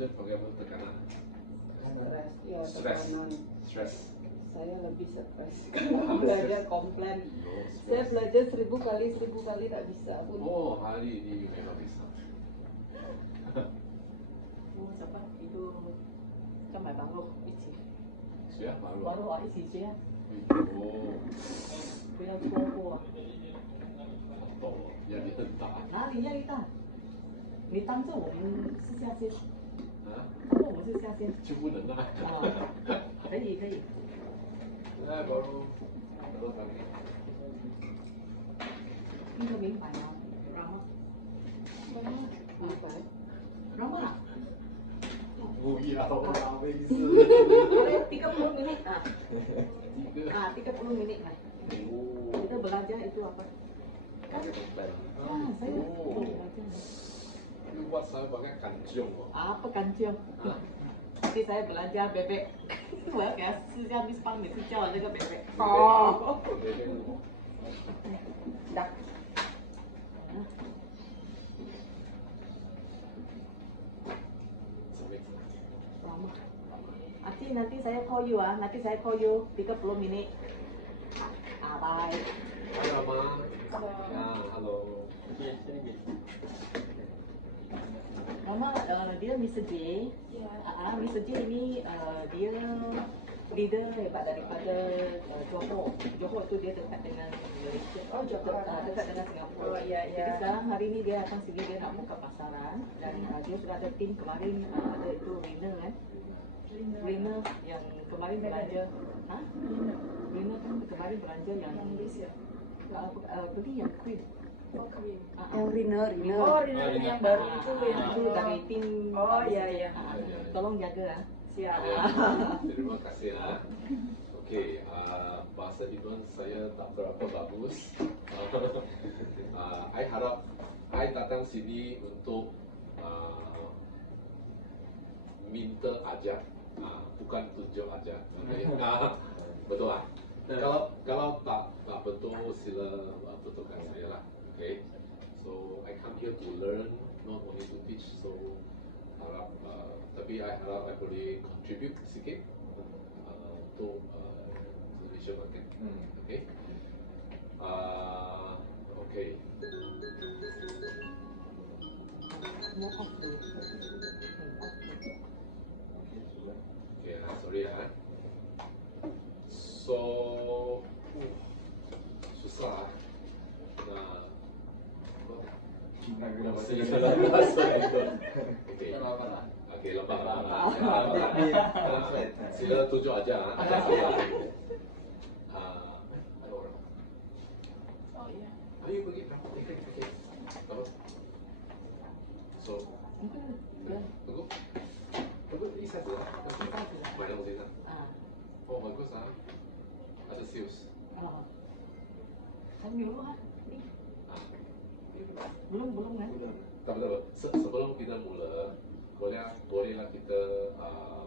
Confusion pakai apa? Tekanan. Stres, ya Stress. tekanan. Stress. Saya lebih stres karena belajar komplain. Oh, Saya stress. belajar 1000 kali tak bisa pun. Oh, hari ini memang bisa. Oh, siapa itu kan买baru一起 Siap baru. baru啊一起学啊， Oh, 不要错过啊。 oh, yang dihentak. 哪里压力大？你当着我们是下线， Hah? 当着我们是下线。 就不能啊。可以可以。 baru kami. 听得明白吗？明白。Rama. Buyau kami bisa. Boleh 30 minit ah. 30 minit lah. Oh, Kita belajar itu apa? pakai tempat. Saya Oh. belajar. Itu buat saya pakai kanjong. Apa kancing? Nanti saya belajar bebek. 我要给他试一下 Miss Pang 每次教的那个 bebek。哦。dah。Lama. Nanti saya call you ah. Nanti saya call you 30 minit. Bye. Halo, Ma. Ya, halo. Mama, dia Mr. J. Mr. J ini dia leader hebat daripada Johor. Johor itu dia dekat dengan Malaysia. Oh, Johor. Dekat dengan Singapura. Oh, ya, ya. Jadi sekarang hari ini dia datang sini, dia nak buka pasaran. Dan dia sudah ada tim kemarin, ada itu Rina kan. Rina yang kemarin belanja. Hah? Rina kan kemarin belanja yang beli yang cream. Yang Rina. Oh, Rina yang baru itu dari tim. Oh, iya, iya. Tolong jaga. Siap. Terima kasih ya. Oke, bahasa Iban saya tak berapa bagus. I harap I datang sini untuk minta ajar, bukan tunjuk ajar. Okay. Betul lah. Kalau tak betul sila betulkan saya lah. Okay. So I come here to learn, not only to teach. So harap tapi I harap I boleh contribute sikit untuk Indonesia market. Okay. Okay. Okay, sorry ya. So susah. Nah, Oke, lepas lah. Sila tunjuk aja. Ada orang. Oh iya. Ayo pergi. So, tunggu. Ini satu lah. Mana mau kita? Oh, bagus ah. Ada sius. Kan dulu kan? Belum kan? Tak betul. Sebelum kita mula, bolehlah kita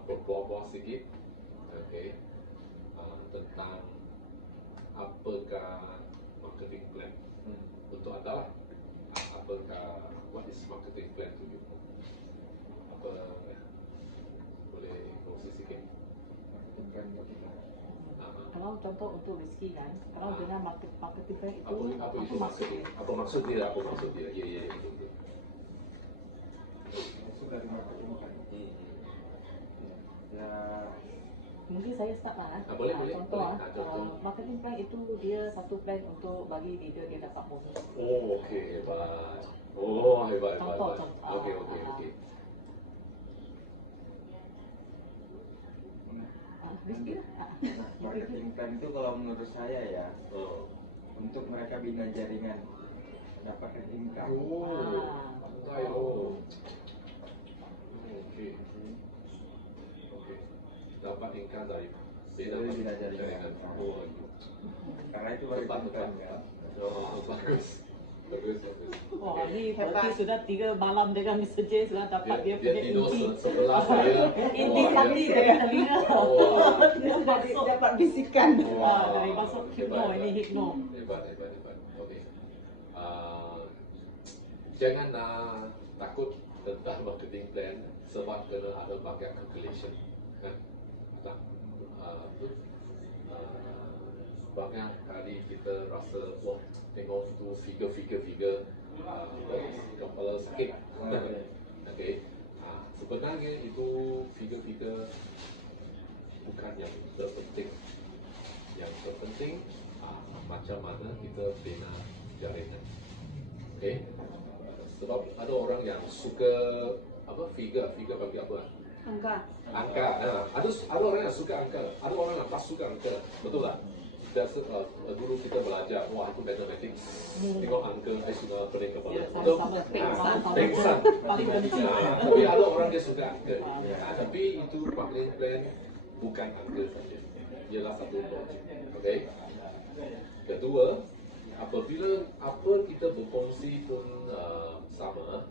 berbual-bual sedikit, okay, tentang apakah marketing plan untuk anda lah. Apakah what is marketing plan to you? Apa boleh kongsi sikit? Marketing plan untuk kita. Kalau contoh untuk Rizky kan, kalau dengan marketing plan itu Apa itu marketing? Apa maksud dia? Ya, itu. Maksud dari marketing plan. Ya, mungkin saya start lah. Boleh. Contoh, Contoh. marketing plan itu dia satu plan untuk bagi leader dia dapat bonus. Oh, okey, hebat. Oh, hebat. Contoh. Okey. Rizky lah. marketing plan itu kalau menurut saya ya, untuk mereka bina jaringan, mendapatkan income. Pandai. Okey. Dapat income dari Bina jaringan. Oh, Karena itu marketing plan ya. bagus. Wah, ini Fatih sudah 3 malam dengan Mr. J sudah dapat dia punya tidur inti. sebelah saya. Inti hati dari telinga. Dia sudah dapat bisikan. Dari masuk hipno, ini hipno. Hebat. Okey. jangan takut tentang marketing plan sebab kena ada banyak calculation. Kan? Tak? Banyak kali kita rasa, wah, tengok tu figure, kepala sakit. Okay. Sebenarnya itu figure bukan yang terpenting. Yang terpenting macam mana kita bina jaringan. Okay. Sebab ada orang yang suka figure bagi apa? Angka. Ada orang yang suka angka, ada orang yang tak suka angka, betul tak? Dulu kita belajar, wah itu mathematics, tengok angka, saya sudah pening kepala. Pengsan. Tapi ada orang dia suka angka. Tapi itu marketing plan bukan angka saja, ialah satu logik. Okay? Kedua, apabila apa kita berkongsi pun sama,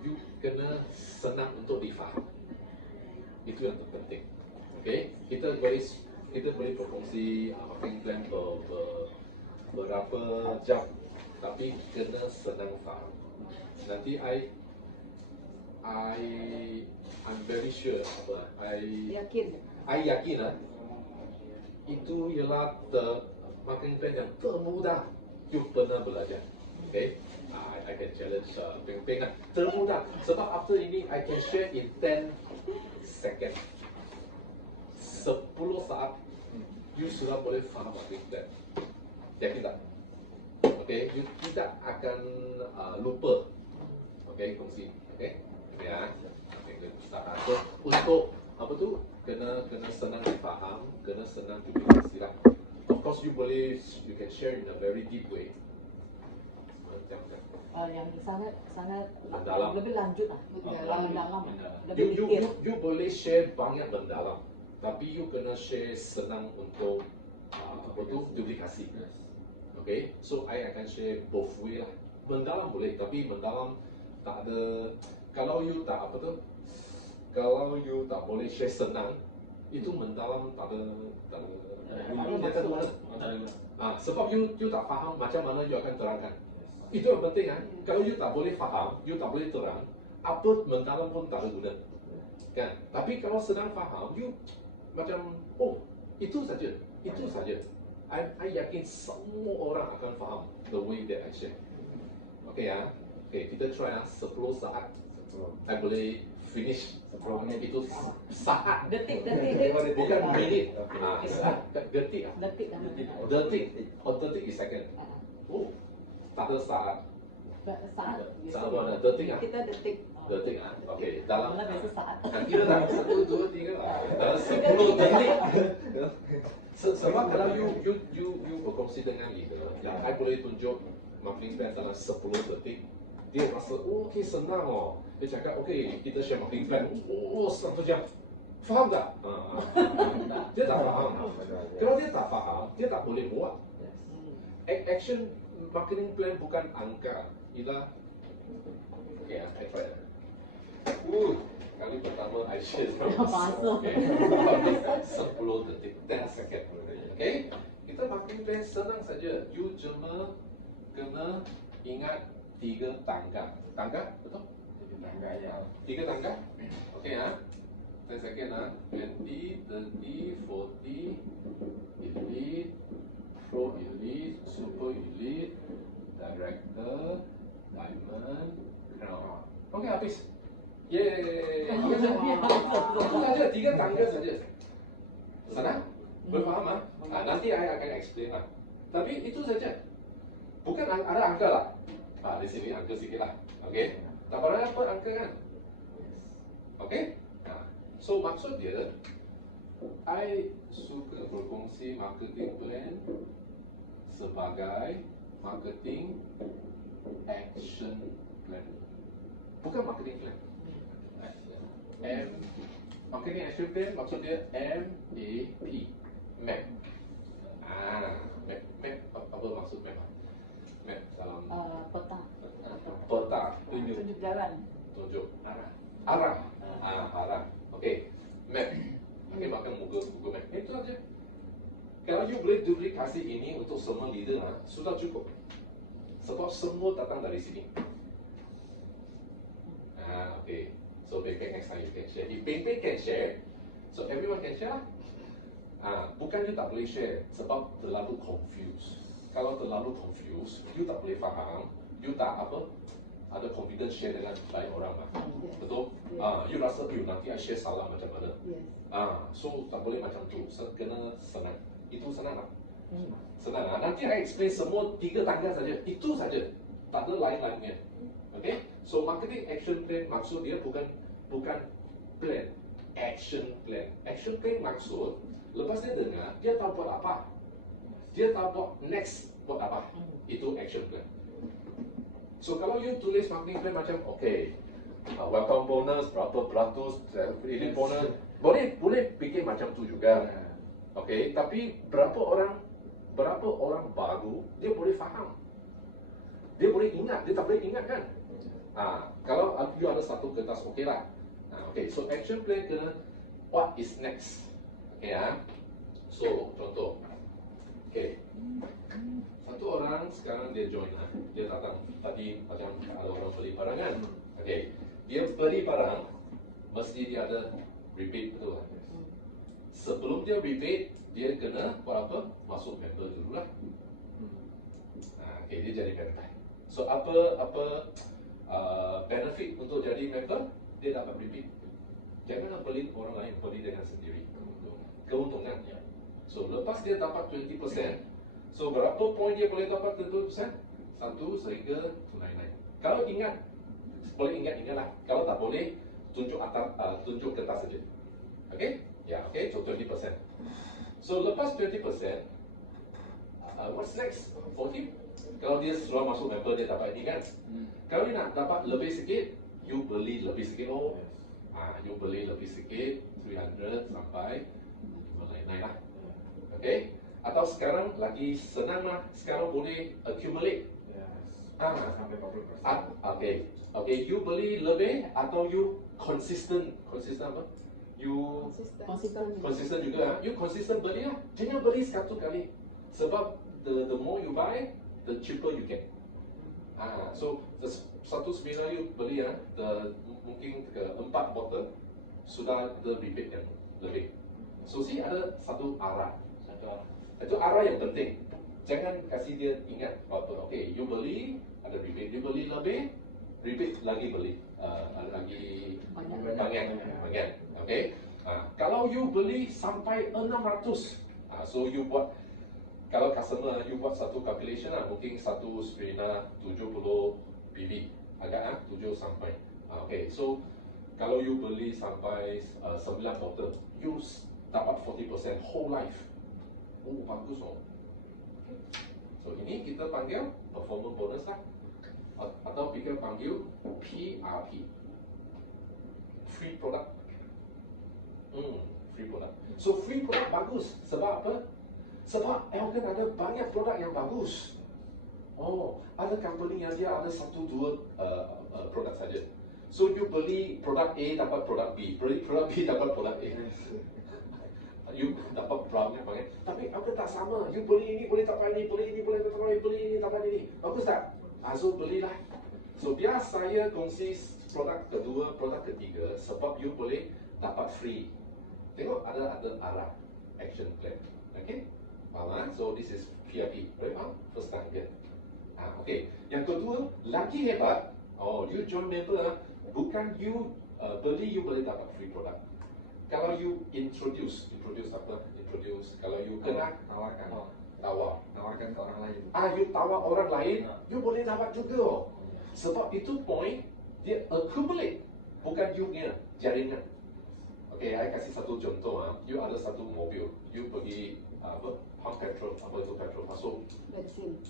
you kena senang untuk difaham. Itu yang terpenting. Okay? Kita boleh berkongsi marketing plan berapa jam, tapi kena senang faham. Nanti I'm very sure I yakin itu ialah marketing plan yang termudah you pernah belajar. Okay? I can challenge Peng lah. Termudah. Sebab after ini I can share in 10 seconds. 10 saat you sudah boleh faham marketing plan. Yakin tak? Okay, you tidak akan lupa. Okay, kongsi. Okay, ya. Okay, untuk apa tu? Kena senang difaham, kena senang dipelajari lah. Of course, you can share in a very deep way. Yang sangat mendalam. lebih lanjut lah, mendalam. You boleh share banyak mendalam, tapi you kena share senang untuk duplikasi. Okay, so I akan share both way lah. Mendalam boleh, tapi mendalam tak ada. Kalau you tak boleh share senang, itu mendalam tak ada sebab you tak faham macam mana you akan terangkan. Itu yang penting kan. Kalau you tak boleh faham, you tak boleh terang, apa mendalam pun tak ada guna. Kan? Tapi kalau senang faham, you macam itu saja. I yakin semua orang akan faham the way that I share. Okay ya. Okay, kita try 10 saat. I boleh finish 10 minit itu saat. Detik. Bukan minit. Detik. Detik is second. Tak ada saat. Saat mana? Detik ah. Kita detik. Detik ah. Okay, dalam biasa saat. Kita dah 1, 2, 3 dalam 10 detik. Sebab kalau you berkongsi dengan leader, yang I boleh tunjuk marketing plan dalam 10 detik, dia rasa okay senang Dia cakap okay kita share marketing plan, 1 jam. Faham tak? Dia tak faham. Kalau dia tak faham, dia tak boleh buat. Action marketing plan bukan angka, ialah okay, I try that. Kali pertama I share Masa. 10 detik, 10 second. Okay? Kita marketing plan senang saja. You cuma kena ingat 3 tangga. Tangga, betul? 3 tangga ya. 3 tangga? Okay 10 second 20, 30, 40, elite, pro elite, super elite, director, diamond, crown. Okay, habis. Yeay. Itu saja 3 tangga saja. Senang? Berfaham nanti saya akan explain lah. Tapi itu saja. Bukan ada angka lah. Di sini angka sikit lah. Okay? Tak pernah apa angka kan? Okay? So maksud dia, I suka berkongsi marketing plan sebagai marketing action plan. Bukan marketing plan. Marketing action plan maksud dia MAP. Map. Map. Apa maksud map? Map dalam peta. Tunjuk jalan. Tunjuk arah. Arah. Okay. Map. Okay, makan Google Map. Itu saja. Kalau you boleh duplikasi ini untuk semua leader, sudah cukup. Sebab semua datang dari sini. Okay. So Peng Peng next time you can share. If Peng Peng can share, so everyone can share. Bukan you tak boleh share sebab terlalu confused. Kalau terlalu confused, you tak boleh faham, you tak ada confidence share dengan lain orang mah. Betul? You rasa nanti I share salah macam mana? So tak boleh macam tu. Kena senang. Itu senang lah. Senang lah. Nanti I explain semua 3 tangga saja. Itu saja. Tak ada lain-lainnya. Okay? So marketing action plan maksud dia bukan plan, action plan. Action plan maksud lepas dia dengar, dia tahu buat apa. Dia tahu buat next buat apa. Itu action plan. So kalau you tulis marketing plan macam okay, welcome bonus berapa beratus, elite bonus, boleh bikin macam tu juga. Okay, tapi berapa orang baru dia boleh faham. Dia boleh ingat, dia tak boleh ingat kan? Kalau you ada satu kertas, okey lah. Okay, so action plan kena what is next. Okay So contoh, okay, satu orang sekarang dia join dia datang tadi macam ada orang beli barang kan. Okay, dia beli barang mesti dia ada rebate betul lah. Sebelum dia rebate, dia kena buat apa? Masuk member dulu lah. Okay, dia jadi member. So apa benefit untuk jadi member? Dia dapat rebate. Jangan beli orang lain, beli dengan sendiri. Keuntungan. So lepas dia dapat 20%, so berapa poin dia boleh dapat 20%? 1 sehingga 299. Kalau ingat, boleh ingatlah. Kalau tak boleh, tunjuk kertas saja. Okay? Okay, so 20%. So lepas 20%, what's next for him? Kalau dia sudah masuk member, dia dapat ini kan? Kalau dia nak dapat lebih sikit, you beli lebih sikit. You beli lebih sikit, 300 sampai 599 lah. Okay? Atau sekarang lagi senang lah, sekarang boleh accumulate. Sampai 40%. Okay, you beli lebih atau you consistent apa? You consistent juga. You consistent beli lah. Jangan beli satu kali. Sebab the more you buy, the cheaper you get. So satu seminar you beli mungkin ke 4 botol sudah ada rebate yang lebih. So ada satu arah. Itu arah yang penting. Jangan kasih dia ingat apa. Okay, you beli ada rebate, you beli lebih, rebate lagi beli, lagi banyak. Okay. Kalau you beli sampai 600, so you buat. Kalau customer, you buat satu calculation lah, mungkin satu seminar 70 PV, agak 7 sampai. Okay, so kalau you beli sampai 9 botol, you dapat 40% whole life. Bagus oh. Okay. So ini kita panggil performance bonus lah, atau kita panggil PRP, free product. Free product. So free product bagus sebab apa? Sebab Elgin ada banyak produk yang bagus. Ada company yang dia ada 1-2 produk saja. So you beli produk A dapat produk B, beli produk B dapat produk A. You dapat banyak. Tapi Elgin tak sama. You beli ini boleh dapat ini, beli ini boleh dapat ini, beli ini dapat ini. Bagus tak? So belilah. So biar saya kongsi produk kedua, produk ketiga sebab you boleh dapat free. Tengok ada arah action plan. Okay? So this is PRP, right? First target. Okay. Yang kedua, lagi hebat. You join member, bukan you beli, you boleh dapat free product. Kalau you introduce apa? Kalau you kena tawarkan ke orang lain. You tawar orang lain, you boleh dapat juga. Sebab itu point dia accumulate, bukan you punya jaringan. Okay, saya kasih satu contoh. You ada satu mobil, you pergi pump petrol, apa itu petrol masuk? Bensin.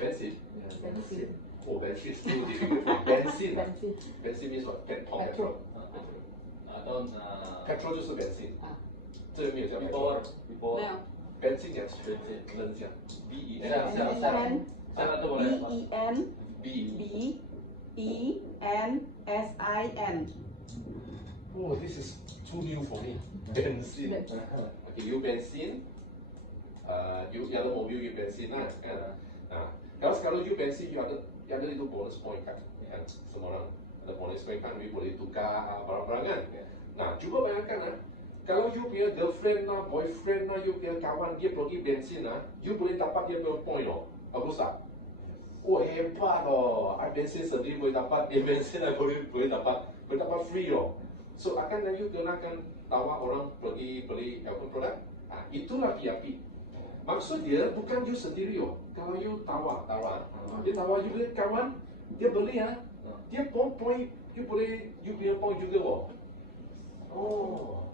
Bensin. Bensin still difficult. Bensin means what? Petrol. petrol 就是 benzene，这个没有叫 petrol。benzene 讲冷讲 B E N B E N S I N。 Oh, this is too new for me. Benzene. Okay, you benzene. You ada mobil you benzene lah kan. Kalau sekarang you pensi, you ada itu bonus point kan? Semua orang ada bonus point kan, you boleh tukar barang-barang kan? Nah, cuba bayangkan kalau you punya girlfriend boyfriend you punya kawan dia pergi bensin you boleh dapat dia punya point loh. Bagus tak? Oh hebat loh, bensin sendiri boleh dapat, dia bensin boleh dapat free loh. So akan you kenakan tawar orang pergi beli produk. Itulah PRP. Maksud dia bukan you sendiri loh. Kalau you tawar, dia tawar you punya kawan, dia beli dia point, you punya point juga loh. Oh,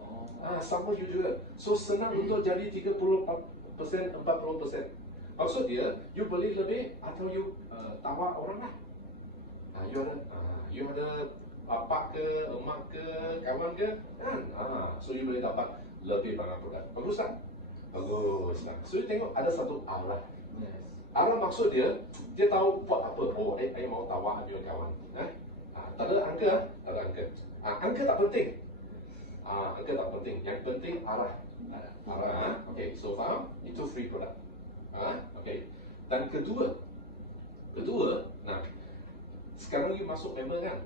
sama you juga. So senang untuk jadi 30%, 40%. Maksud dia, you beli lebih atau you tawar orang lah. You ada bapak ke, emak ke, kawan ke, kan? So you boleh dapat lebih banyak produk. Bagus tak? Bagus tak? So you tengok ada satu arah. Arah maksud dia tahu buat apa. Oh, saya mau tawar dengan kawan. Tak ada angka, tak ada angka. Angka tak penting. Angka tak penting. Yang penting arah. Arah. Okay, so faham? Itu free product. Okay. Dan kedua, nah, sekarang you masuk member kan?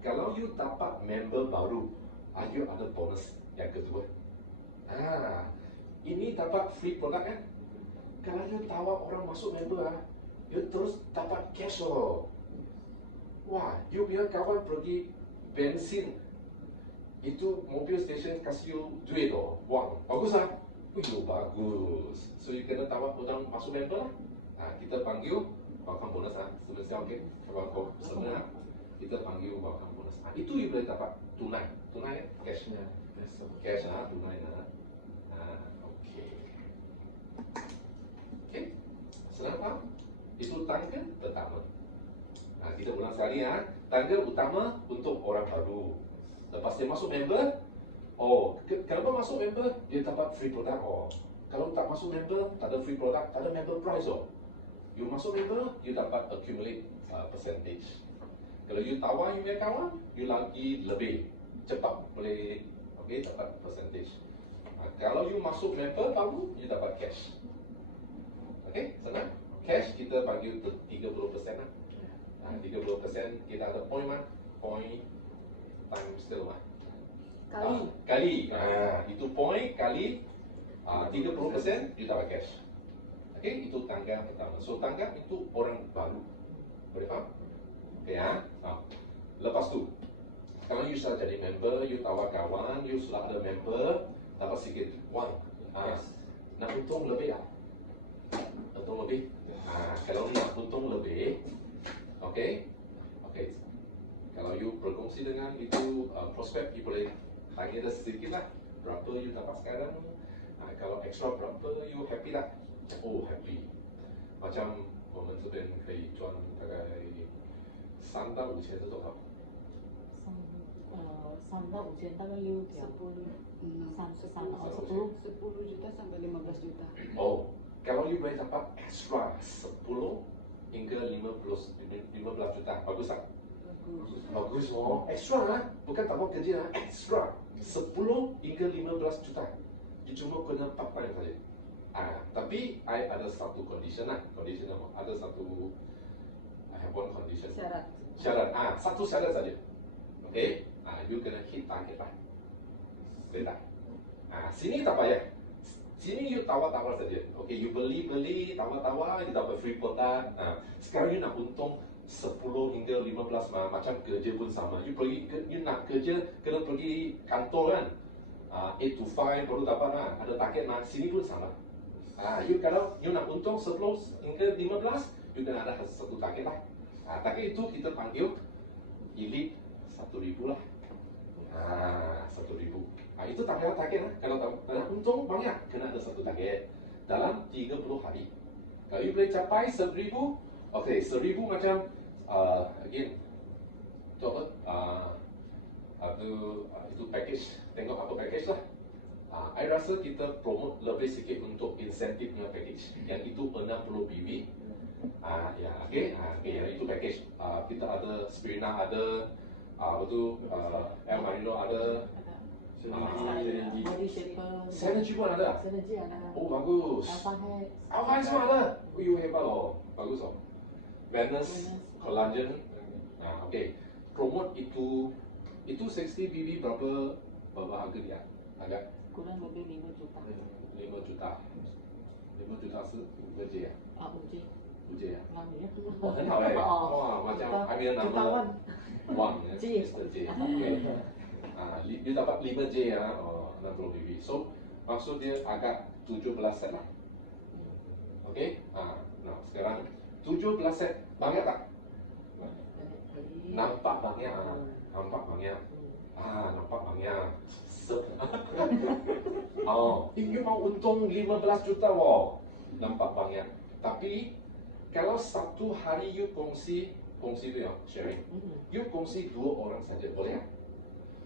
Kalau you dapat member baru, you ada bonus yang kedua. Ini dapat free product kan? Kalau you tawar orang masuk member, you terus dapat cash loh. Wah, you punya kawan pergi bensin, itu mobil station kasih you duit loh, wang. Bagus tak? Bagus. So you kena tawar orang masuk member lah. Kita panggil welcome bonus sebenarnya okay. Kawan kau sebenarnya kita panggil welcome bonus. Itu you boleh dapat tunai cash. Cash tunai okay. Senang faham? Itu tangga pertama. Kita ulang sekali tangga utama untuk orang baru. Lepas dia masuk member, kenapa masuk member? Dia dapat free product. Kalau tak masuk member, tak ada free product, tak ada member price. You masuk member, you dapat accumulate percentage. Kalau you tawar you punya kawan, you lagi lebih cepat boleh dapat percentage. Kalau you masuk member baru, you dapat cash. Okay, senang? Cash kita panggil 30%. 30% kita ada point point times still kali. Itu point kali 30% you dapat cash. Okay, itu tangga pertama. So tangga itu orang baru. Boleh faham? Okay lepas tu, kalau you sudah jadi member, you tawar kawan, you sudah ada member, dapat sikit wang. Nak untung lebih untung lebih. Kalau nak untung lebih, okay. Kalau you berkongsi dengan itu prospek, you boleh tanya sedikit lah. Berapa you dapat sekarang? Kalau extra berapa, you happy lah? Happy. Macam 我们这边可以赚大概3到5千这种3到5千大概you 10 juta sampai 15 juta. Kalau you boleh dapat extra 10 hingga 15 juta, bagus tak? Bagus extra bukan tak mau kerja extra 10 hingga 15 juta. You cuma kena part time saja. Tapi I ada satu condition ada satu I have one condition. Syarat. Satu syarat saja. Okay? You kena hit target lah. Boleh tak? Sini tak payah. Sini you tawar-tawar saja. Okay, you beli, tawar-tawar, you dapat free product. Sekarang you nak untung 10 hingga 15 macam kerja pun sama. You nak kerja, kena pergi kantor kan? 8 to 5 baru dapat ada target sini pun sama. Kalau you nak untung 10 hingga 15, you kena ada satu target lah. Target itu kita panggil elite 1,000 lah. 1,000. Itu target lah. Kalau untung banyak, kena ada satu target dalam 30 hari. Kalau you boleh capai 1,000, okay, 1,000 macam again, coba itu package. Tengok apa package lah. I rasa kita promote lebih sikit untuk insentifnya package. Yang itu 60 BB. Itu package. Kita ada Spirina ada, El Marino ada, body shaper, Synergy pun ada. Synergy ada. Bagus. Alpha Head. Alpha Head semua ada. Hebat loh. Bagus loh. Venus, collagen. Okay. Promote itu 60 BB berapa harga dia? Agak kurang lebih 5 juta. 5 juta. 5 juta是5个 J 啊？5 J 啊？哦，很好哎，哇，macam ada nama Wang ya, Mr. J. Okay. You dapat 5 J ya, 60 BB. So maksud dia agak 17 set lah. Okay. Nah sekarang 17 set banyak tak? Nampak banyak, nampak banyak. Nampak banyak. You mau untung 15 juta, wow, nampak banyak. Tapi kalau satu hari you kongsi tu ya, sharing. You kongsi 2 orang saja, boleh?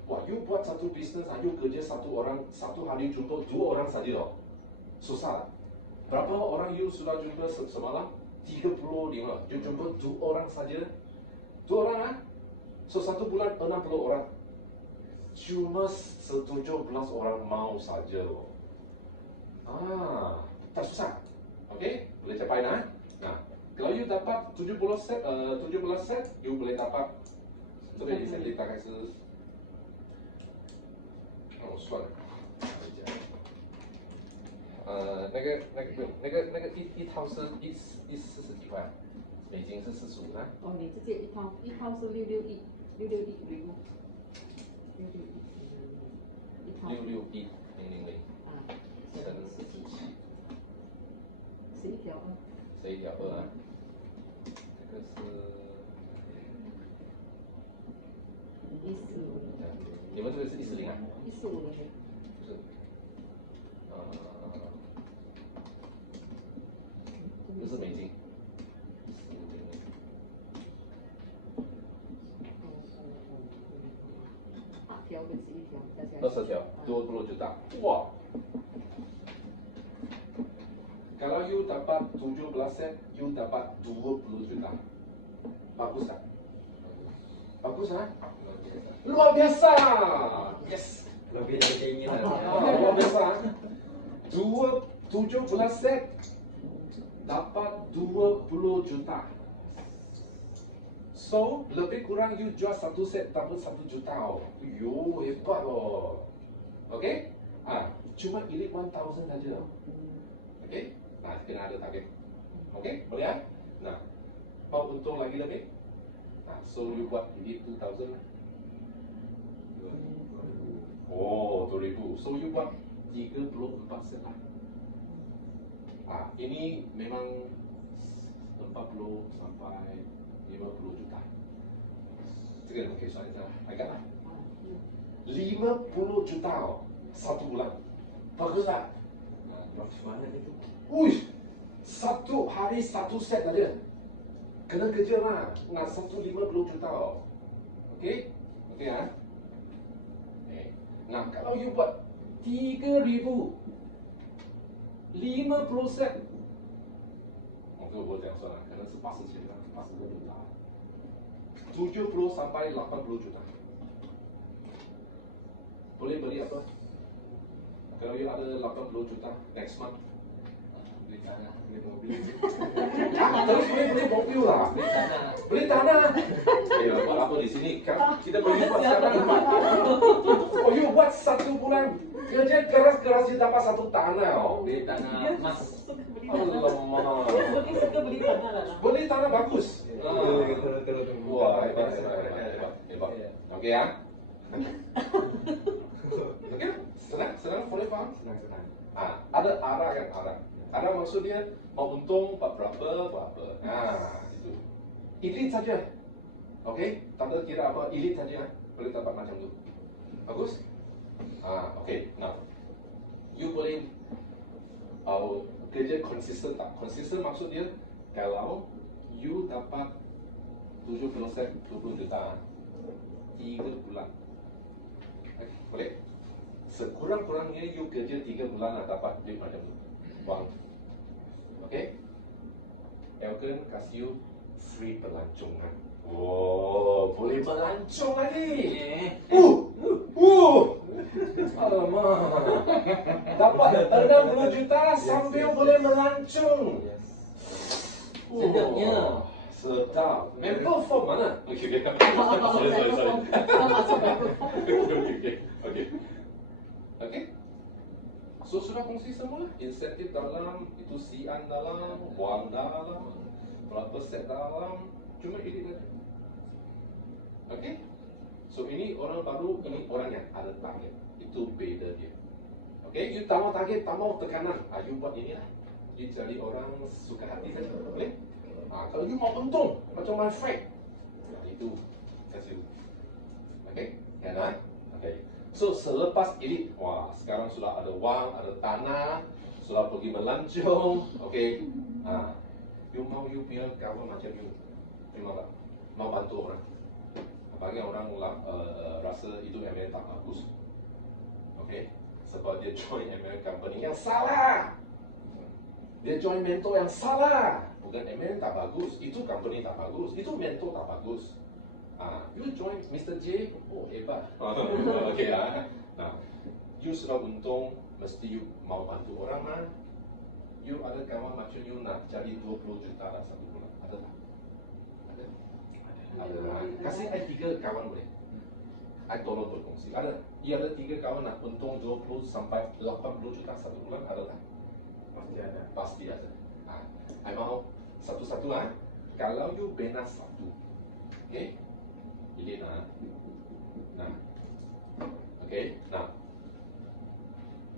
Wah, you buat satu bisnes, you kerja 1 orang, satu hari jumpa 2 orang saja loh. Susah. Berapa orang you sudah jumpa semalam? 35. You jumpa 2 orang saja. 2 orang So 1 bulan 60 orang. Cuma 17 orang mau saja loh. Tak susah. Okay? Boleh capai nah. Kalau you dapat 17 set, you boleh dapat 这边现在大概是我算了，那个一套是40几块，美金是45呢。哦，你直接一套是661礼物66100乘11条11条2啊，这个是你们这个是140啊？145的就是这是美金8条跟11条加起来20条20 juta. Wah. Kalau you dapat 17 set, you dapat 20 juta. Bagus tak? Bagus ah? Luar biasa. Yes. Lebih dari keinginan. Luar biasa. 17 set dapat 20 juta. So, lebih kurang you jual 1 set dapat 1 juta. Yo, hebat loh. Okay? Cuma elite 1000 saja. Okay? Nah, kena ada target. Okay? Boleh ya? Nah, mau untung lagi lebih? So you buat elite 2000 lah. Oh, 2000. So you buat 34 set lah. Ini memang 40 sampai 50 juta. 这个你们可以算一下，来看啊，50 juta 哦，1 bulan. Bagus tak? Mana itu? Wih, 1 hari 1 set aja. Kena kerja lah, 150 juta oh. Okay? Okay ya? Nah, kalau you buat 3000 50 set.我讲算了，可能是80千吧，80个juta. 70 sampai 80 juta. Boleh beli apa? Kalau you ada 80 juta next month, Beli tanah, beli mobil. terus beli mobil lah, beli tanah. Buat apa di sini? Kita pergi buat sekarang. Oh, you buat 1 bulan kerja keras you dapat 1 tanah. Oh, Beli tanah emas. Alamak. Dia suka beli tanah lah. Beli tanah bagus. Betul. Wah, hebat. Okey ya. Okey, senang, boleh faham? Senang-senang. Ada arah kan, arah. Arah maksudnya mau untung berapa. Itu. Elite saja. Okey, tanda kira apa? Elite saja. Boleh dapat macam tu. Bagus? Okey. Nah, you boleh kerja konsisten tak? Konsisten maksud dia kalau you dapat 70 set 20 juta 3 bulan. Boleh? Sekurang-kurangnya you kerja 3 bulan dapat duit macam tu. Wang. Okay? Elken kasih you free pelancongan. Oh, boleh melancong lagi. Alamak. Dapat 60 juta sambil boleh melancong. Sedapnya. Sedap. Member form mana? Okay. Sorry. Okay. So sudah kongsi semua lah. Insentif dalam, itu sian dalam, wang dalam, berapa set dalam, cuma ini saja. Okay. So ini orang baru, ini orang yang ada target. Itu beda dia. Okay, you tambah target, tambah tekanan. You buat ini lah. You cari orang suka hati saja. Boleh? Kalau you mau untung, macam my friend, itu kasih. Okay? Kan? Okay. So selepas ini, wah sekarang sudah ada wang, ada tanah, sudah pergi melancong. Okay? You mau you punya kawan macam you, memang tak mau bantu orang. Bagi orang rasa itu MLM tak bagus. Okay? Sebab dia join MLM company yang salah. Dia join mentor yang salah. Bukan MLM tak bagus, itu company tak bagus, itu mentor tak bagus. You join Mr. J, oh hebat. Okay lah. You sudah untung, mesti you mau bantu orang mah. You ada kawan macam you nak jadi 20 juta dalam satu bulan, ada tak? Ada. Ada lah. Kasih I 3 kawan boleh. I tolong berkongsi. Ada. You ada 3 kawan nak untung 20 sampai 80 juta satu bulan, ada tak? Pasti ada. Pasti ada. I mau satu-satu lah. Kalau you bina satu, okay? Ini nah, okay,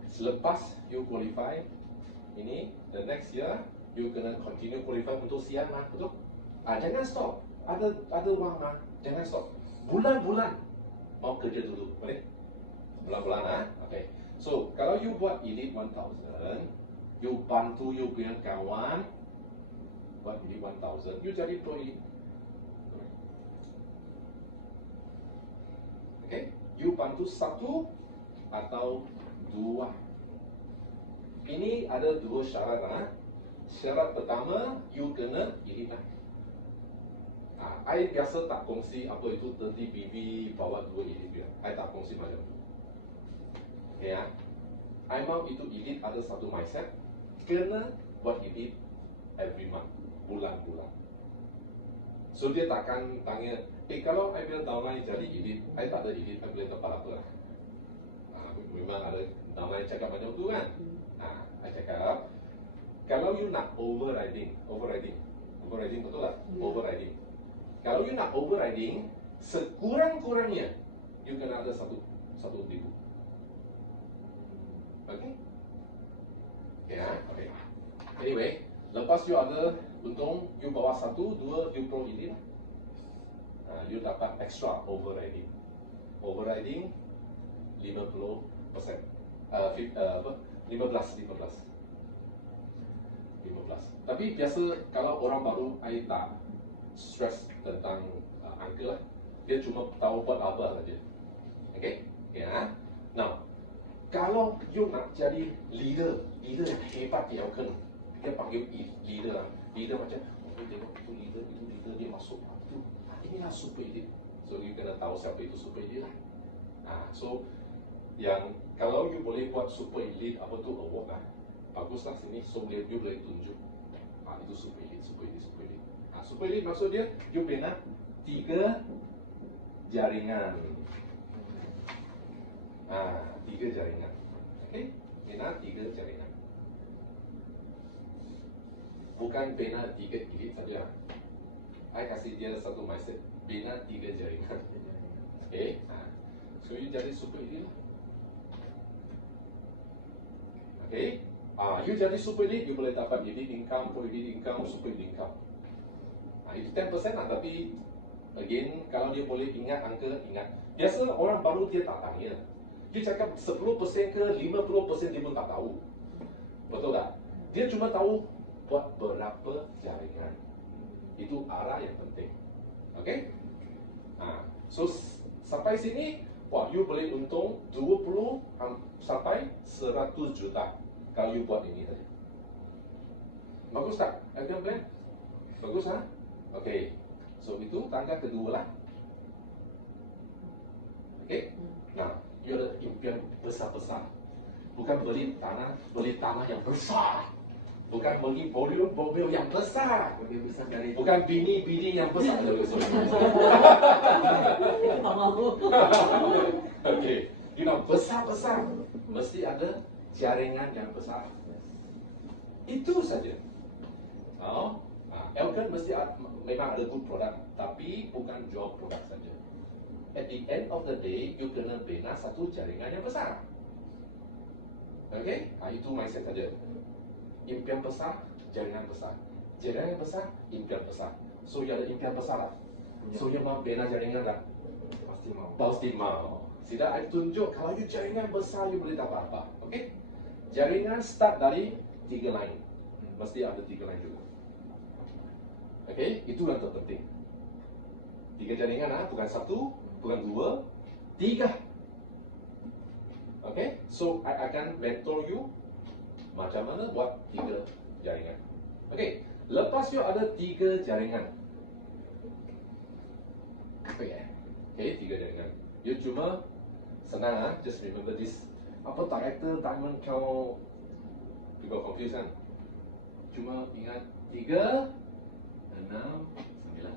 selepas you qualify, ini the next year you kena continue qualify untuk siang lah, betul? Jangan stop. Ada uang lah, jangan stop. Bulan-bulan mau kerja dulu, boleh? Bulan-bulan okay. So kalau you buat Elite 1000, you bantu you punya kawan buat Elite 1000, you jadi pro Elite. Okay? You bantu satu atau dua. Ini ada 2 syarat lah. Syarat pertama, you kena Elite lah. I biasa tak kongsi apa itu 30 BB bawa 2 Elite dia. I tak kongsi macam tu. Okay ya? I mau itu Elite ada satu mindset. Kena buat Elite every month, bulan-bulan. So dia takkan tanya, kalau I bilang downline jadi Elite, I tak ada Elite, I boleh dapat apa lah. Memang ada downline cakap macam tu kan. I cakap, kalau you nak overriding betul tak? Overriding. Kalau you nak overriding, sekurang-kurangnya you kena ada satu ribu. Okay? Ya, okay. Anyway, lepas you ada untung, you bawa 1, 2, you pro Elite, you dapat extra overriding. Overriding 50%. 15. Tapi biasa kalau orang baru, I tak stress tentang angka lah. Dia cuma tahu buat apa saja. Okay? Ya. Now, kalau you nak jadi leader yang hebat dia kan, dia panggil leader lah. Leader macam, tengok itu leader dia masuk itu. Inilah super elite. So you kena tahu siapa itu super elite lah. So yang kalau you boleh buat super elite apa tu award lah, baguslah sini. So you boleh tunjuk. Itu super elite. Super elite maksud dia, you bina 3 jaringan. 3 jaringan. Okay? Bina 3 jaringan. Bukan bina 3 elite saja. I kasih dia satu mindset, bina 3 jaringan. Okay? So you jadi super elite lah. Okay? You jadi super elite, you boleh dapat elite income, pro elite income, super elite income. Itu 10% lah, tapi again, kalau dia boleh ingat angka, ingat. Biasa orang baru dia tak tanya. Dia cakap 10% ke 50% dia pun tak tahu. Betul tak? Dia cuma tahu buat berapa jaringan. Itu arah yang penting. Okay? So sampai sini, wah, you boleh untung 20 sampai 100 juta kalau you buat ini saja. Bagus tak? Action plan? Bagus ha? Okay. So itu tangga kedua lah. Okay? Nah, you ada impian besar-besar. Bukan beli tanah yang besar. Bukan mobil yang besar. Lebih besar dari Bukan bini yang besar. Itu tak mahu. Okay, you know, besar-besar mesti ada jaringan yang besar. Itu saja. Oh, Elkan mesti memang ada good product, tapi bukan jual produk saja. At the end of the day, you kena bina satu jaringan yang besar. Okay, itu mindset saja. Impian besar, jaringan besar. Jaringan besar, impian besar. So, you ada impian besar lah. So, you mau bina jaringan lah. pasti mau. Pasti mau. Sudah I tunjuk, kalau you jaringan besar, you boleh dapat apa. Okay? Jaringan start dari 3 line. Mesti ada 3 line juga. Okay? Itu yang terpenting. 3 jaringan, bukan 1, bukan 2, 3. Okay? So, I akan mentor you macam mana buat 3 jaringan. Okay? Lepas you ada 3 jaringan. Okay, 3 jaringan. You cuma senang just remember this. Apa director diamond kau juga confused kan? Cuma ingat 3, 6, 9.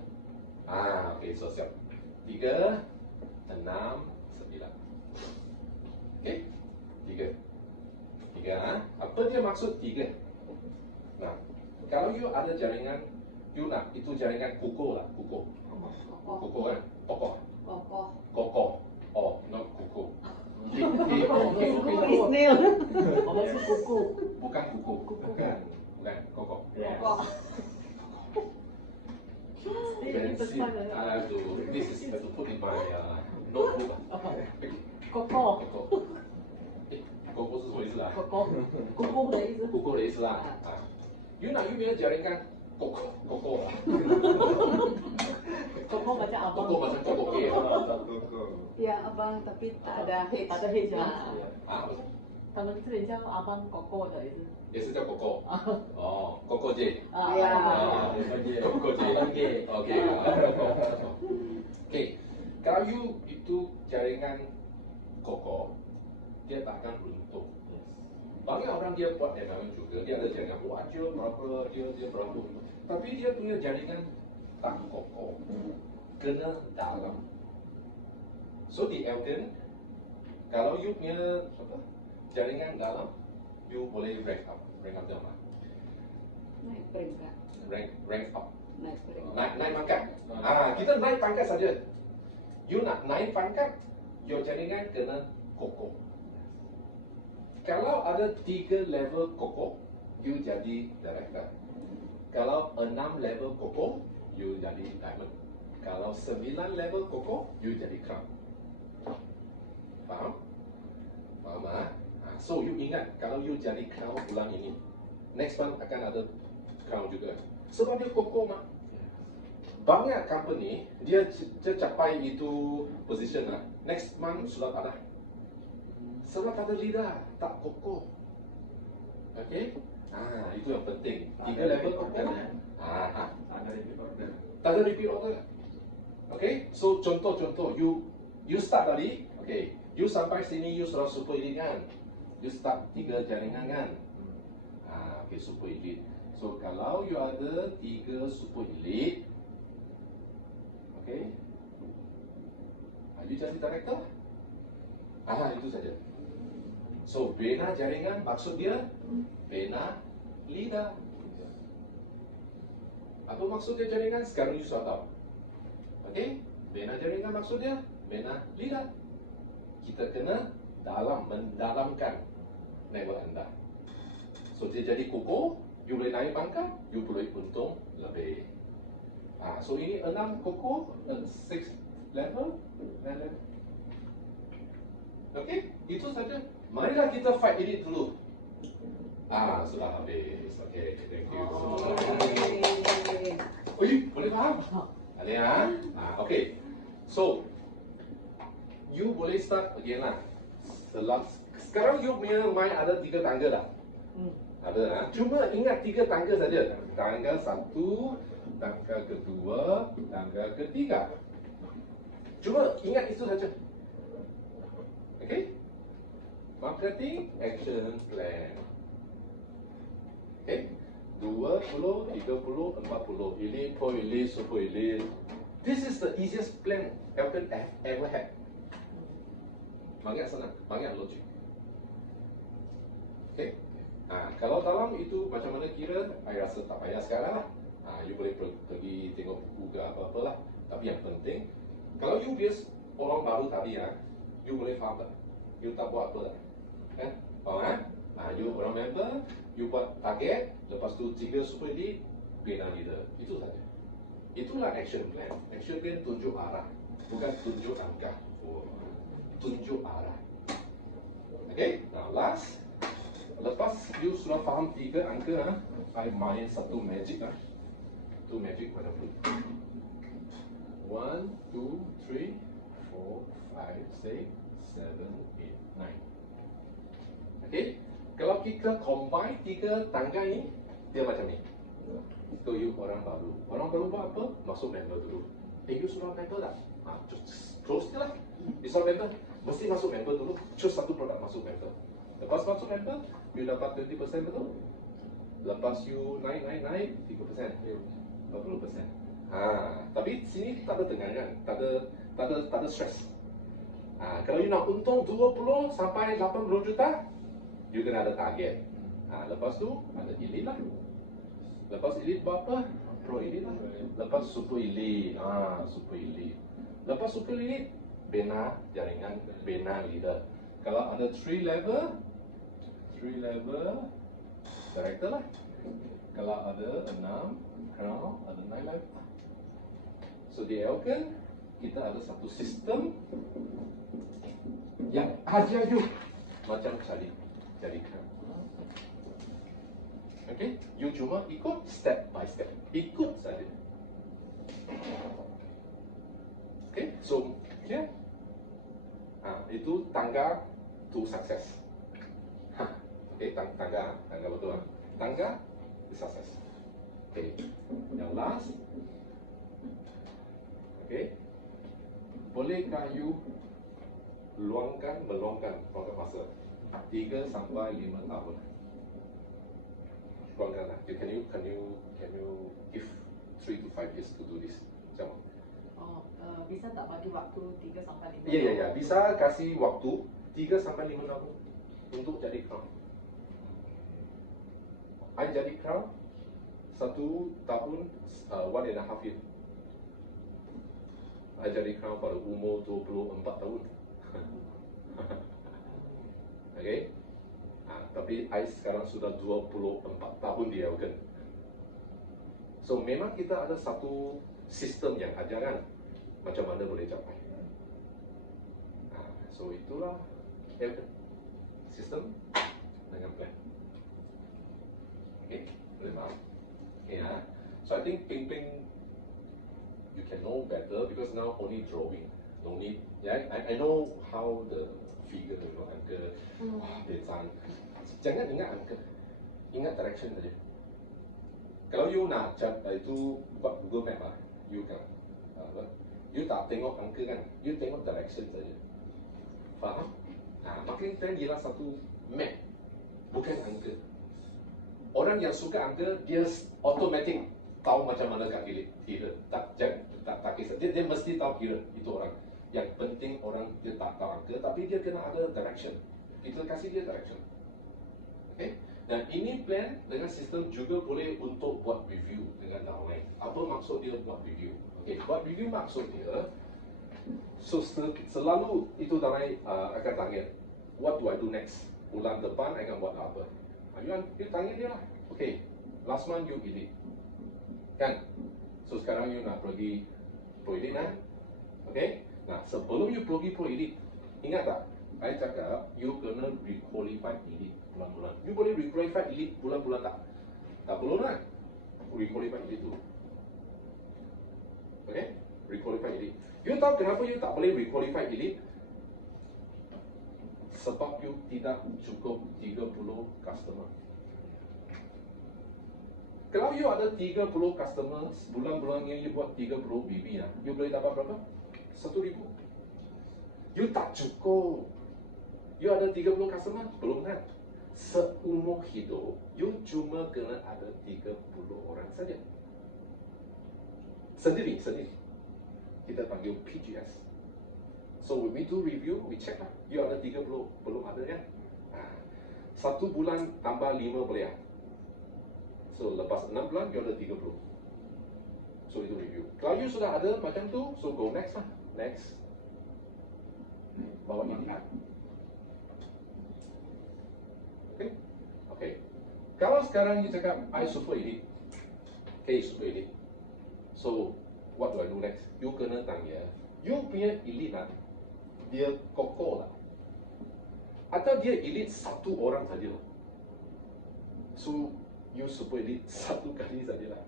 Okay, so siap. 3, 6, 9. Okay? 3. Apa dia maksud 3? Nah, kalau you ada jaringan, you nak itu jaringan kukuh lah, kukuh. Kukuh kan? Kokoh. Oh, not kukuh. Kuku is nail. Maksud kuku. Bukan kukuh. Bukan, kokoh. Benzin. This is to put in my notebook. Kokoh. Kokoh. kokoh是什么意思啊？ Kuku的意思。 kukuh 的意思啦。you nak you punya jaringan kokoh lah. Kokoh macam abang. Kokoh macam kokoh ke? Ya abang, tapi tak ada H. Tak ada H lah. Apa tu? 他们这里叫阿邦狗狗的意思。也是叫kokoh. Oh, kokoh je. Ya. Kokoh je. Okay. Okay. Kalau you itu jaringan kokoh, dia tak akan runtuh. Banyak orang dia buat endowment juga, dia ada jaringan buat dia berapa, dia berapa. Tapi dia punya jaringan tak kokoh, kena dalam. So di Elgin, kalau you punya jaringan dalam, you boleh rank up dia mana? Naik peringkat. Rank up. Naik peringkat. Naik pangkat. Kita naik pangkat saja. You nak naik pangkat, your jaringan kena kokoh. Kalau ada 3 level kokoh, you jadi director. Kalau 6 level kokoh, you jadi diamond. Kalau 9 level kokoh, you jadi crown. Faham? Faham ah? So you ingat, kalau you jadi crown bulan ini, next month akan ada crown juga. Sebab dia kokoh mah. Banyak company dia capai itu position next month sudah ada. Sebab tak ada leader, tak kokoh. Okay? Itu yang penting. 3 level kokoh. Tak ada repeat order. Okay? So contoh, you start dari, okay, you sampai sini you sudah super elite kan? You start 3 jaringan kan? Okay, super elite. So kalau you ada 3 super elite, okay, you jadi director. Itu saja. So bina jaringan maksud dia bina leader. Apa maksud dia jaringan? Sekarang you sudah tahu. Okay? Bina jaringan maksud dia bina leader. Kita kena mendalamkan network anda. So dia jadi kokoh, you boleh naik pangkat, you boleh untung lebih. So ini 6 kokoh, 6 level, 9 level. Okay, itu saja. Marilah kita fight ini dulu. Sudah habis. Okay, thank you. Boleh faham? Ada ya? Okay. So, you boleh start again lah. Sekarang you punya main ada 3 tangga dah. Ada. Cuma ingat 3 tangga saja. Tangga 1, tangga kedua, tangga ketiga. Cuma ingat itu saja. Okay? Marketing Action Plan. Okay? 20, 30, 40. Elite, Pro Elite, Super Elite. This is the easiest plan Elkon have ever had. Banyak senang, banyak logik. Okay? Kalau dalam itu macam mana kira, saya rasa tak payah sekarang lah. You boleh pergi tengok buku ke apa-apa lah. Tapi yang penting, kalau you bias orang baru tadi you boleh faham tak? You tak buat apa tak? Kan? Faham you orang member, you buat target, lepas tu 3 super elite, bina leader. Itu saja. Itulah action plan. Action plan tunjuk arah, bukan tunjuk angka. Tunjuk arah. Okay? Now last, lepas you sudah faham 3 angka, I main satu magic tu magic pada dulu. 1, 2, 3, 4, 5, 6, 7, 8, 9. Okay? Kalau kita combine 3 tangga ini, dia macam ni. So you orang baru. Orang baru buat apa? Masuk member dulu. You sudah member tak? Close je lah. You sudah member, mesti masuk member dulu. Choose satu produk masuk member. Lepas masuk member, you dapat 20% betul? Lepas you naik 3%, 40%. Tapi sini tak ada tegangan, tak ada stress. Kalau you nak untung 20 sampai 80 juta, you kena ada target. Lepas tu ada elite lah. Lepas elite berapa? Pro elite lah. Lepas super elite, super elite. Lepas super elite, bina jaringan, bina leader. Kalau ada 3 level, director lah. Kalau ada 6, crown, ada 9 level. So di Elkon, kita ada satu sistem yang ajar you macam cari crown. Okay, you cuma ikut step by step, ikut saja. Okay, so itu tangga to success. Okay, tangga betul tangga to success. Okay, yang last. Okay, bolehkah you meluangkan masa 3 sampai 5 tahun? Luangkan lah. Can you give 3 to 5 years to do this? Macam mana? Bisa tak bagi waktu 3 sampai 5 tahun? Ya. Bisa kasih waktu 3 sampai 5 tahun untuk jadi crown. I jadi crown 1 tahun, 1.5 year. I jadi crown pada umur 24 tahun. Okay? Tapi I sekarang sudah 24 tahun di Elkon. So memang kita ada satu sistem yang ajaran macam mana boleh capai. So itulah Elkon. Sistem dengan plan. Okay? Boleh faham? Okay, so I think Ping you can know better because now only drawing. No need. Yeah, I know how the figure, angka, design. Jangan ingat angka, ingat direction saja. Kalau you nak itu buat Google Map you kan, you tak tengok angka kan, you tengok direction saja. Faham? Makin plan ialah satu map, bukan angka. Orang yang suka angka, dia automatic tahu macam mana kat kira. Tak kisah. Dia mesti tahu kira. Itu orang. Yang penting orang dia tak tahu angka, tapi dia kena ada direction. Kita kasih dia direction. Okay? Dan ini plan dengan sistem juga boleh untuk buat review dengan downline. Apa maksud dia buat review? Okay, buat review maksud dia, so selalu itu downline akan tanya, what do I do next? Bulan depan I akan buat apa? You tanya dia lah. Okay, last month you elite. Kan? So sekarang you nak pergi pro elite kan? Okay? Nah, sebelum you pergi pro elite, ingat tak? I cakap, you kena re-qualify elite bulan-bulan. You boleh re-qualify elite bulan-bulan tak? Tak perlu kan? Re-qualify elite dulu. Okay? Re-qualify elite. You tahu kenapa you tak boleh re-qualify elite? Sebab you tidak cukup 30 customer. Kalau you ada 30 customer, bulan-bulan yang you buat 30 BB you boleh dapat berapa? 1,000. You tak cukup. You ada 30 customer? Belum kan? seumur hidup, you cuma kena ada 30 orang saja. Sendiri. Kita panggil PGS. So when we do review, we check lah. You ada 30, belum ada kan? Satu bulan tambah 5 boleh lah. So lepas 6 bulan, you ada 30. So itu review. Kalau you sudah ada macam tu, so go next lah. Next. Bawa ini. Okay. Kalau sekarang you cakap, I super elite. Okay, super elite. So, what do I do next? You kena tanya, you punya elite lah, dia kokoh lah. Atau dia elite satu orang saja lah. So, you super elite satu kali saja lah.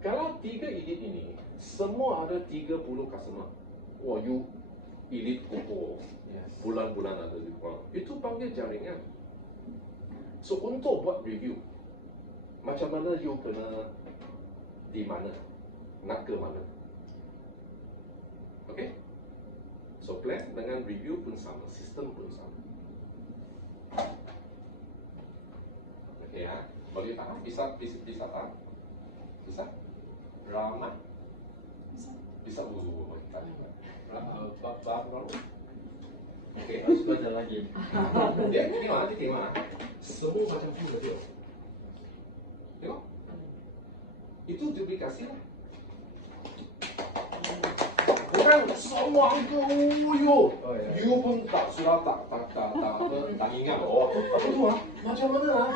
Kalau 3 elite ini, semua ada 30 customer. Wah, you elite kokoh. Bulan-bulan ada di bawah. Itu panggil jaringan. So, untuk buat review, macam mana you kena di mana? Nak ke mana? Okay? So, plan dengan review pun sama, sistem pun sama. Okay ya? Boleh faham? Bisa faham? Bisa? Ramai? Bisa baru. Okay, Harus belajar lagi. Dia terima. Semua macam tu saja. Tengok. Itu duplikasi lah. Bukan semua itu you. You pun tak ingat. Oh, apa tu ah? Macam mana ah?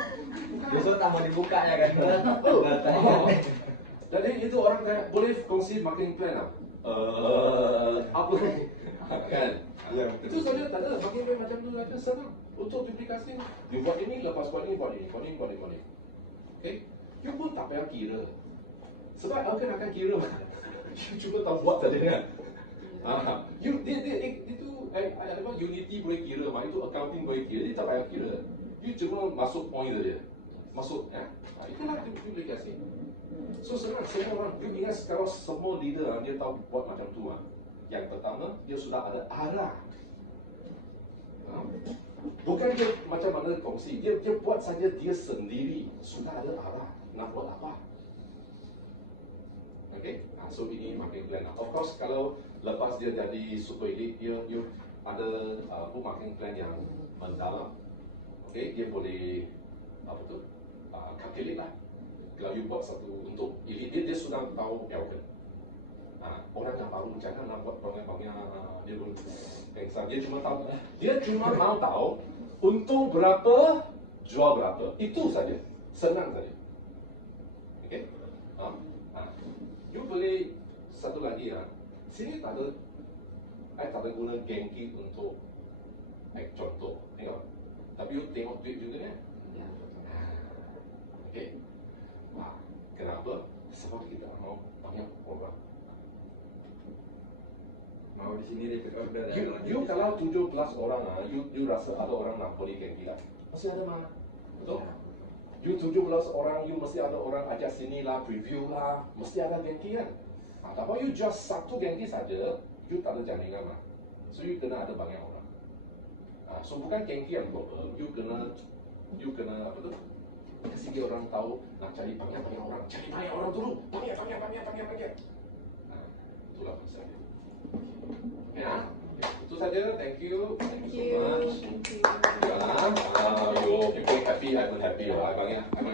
Besok tak mau dibukanya kan? Jadi itu orang kayak boleh kongsi marketing plan ah? Apa? Kan? Ya, Itu saja tak ada marketing plan macam tu saja senang. Untuk duplikasi, you buat ini, lepas buat ini. Okay? You pun tak payah kira. Sebab akan kira. You cuma tahu buat saja kan? Itu Unity boleh kira, itu accounting boleh kira, dia tak payah kira. You cuma masuk point saja. Masuk, ya? Itulah duplikasi. So senang, semua orang. You ingat kalau semua leader dia tahu buat macam tu. Yang pertama, dia sudah ada arah. Bukan dia macam mana kongsi, dia buat saja dia sendiri sudah ada arah nak buat apa. Okay, so ini marketing plan. Of course, kalau lepas dia jadi super elite, dia ada marketing plan yang mendalam. Okay, dia boleh apa tu, calculate lah. Kalau you buat satu untuk elite, dia sudah tahu Elkan. Orang yang baru jangan nak buat banyak dia belum pengsan. Dia cuma mau tahu untung berapa, jual berapa. Itu saja, senang saja. Okay? You boleh satu lagi ya. Sini tak ada guna Genki untuk contoh, tengok. Tapi you tengok duit juga kan? Ya. Okay. Kenapa? Sebab kita mau banyak orang. Mau di sini repeat order ya. You kalau 17 orang you rasa ada orang nak beli Genki lah. Masih ada mana? Betul? You 17 orang, you mesti ada orang ajak sini lah, preview lah, mesti ada Genki kan? Tapi you just satu Genki saja, you tak ada jaringan lah. So you kena ada banyak orang. So bukan Genki yang global, you kena apa tu? Kasih dia orang tahu nak cari banyak orang, cari banyak orang dulu, banyak. Itulah maksudnya. Ya, itu saja. Thank you so much. Thank you. You happy, I'm happy.